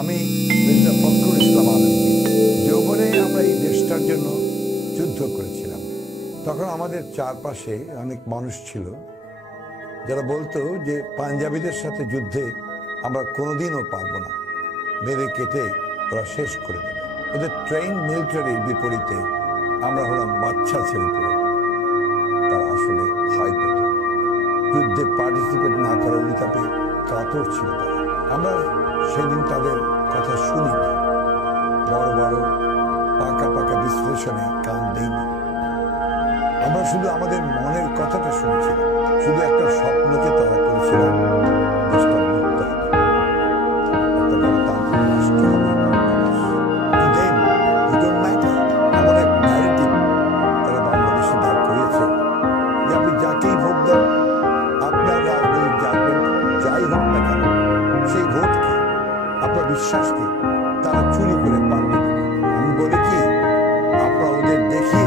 আমি মির্জা ফখরুল ইসলাম আলমগীর। যৌবনে আমরা এই দেশটার জন্য যুদ্ধ করেছিলাম। তখন আমাদের চারপাশে অনেক মানুষ ছিল যারা বলতো যে পাঞ্জাবিদের সাথে যুদ্ধে আমরা কোনোদিনও পারবো না, মেরে কেটে ওরা শেষ করে দেবে। ওদের ট্রেন মিলিটারির বিপরীতে আমরা হলাম বাচ্চা ছেলেপুলে। তারা আসলে ভয় পেত, যুদ্ধে পার্টিসিপেট না করার অনুতাপে কাতর ছিল তারা। আমরা সেদিন তাদের কথা শুনিনি, বড় বড় পাকা পাকা বিশ্লেষণে কান দেইনি। আমরা শুধু আমাদের মনের কথাটা শুনেছিলাম, শুধু একটা স্বপ্নকে তারা করেছিলাম, দেশটা মুক্ত হবে, একটা গণতান্ত্রিক রাষ্ট্র হবে। এমন এক ন্যারেটিভ তারা বাংলাদেশে দাঁড় করিয়েছে যে আপনি যাকেই ভোট দেন, আপনার রাজনৈতিক জাজমেন্ট যাই হোক না কেন, সেই ভোটকে, আপনার বিশ্বাসকে তারা চুরি করে পাল্টে দেবে। আমি বলি কি, আপনারা ওদের দেখিয়ে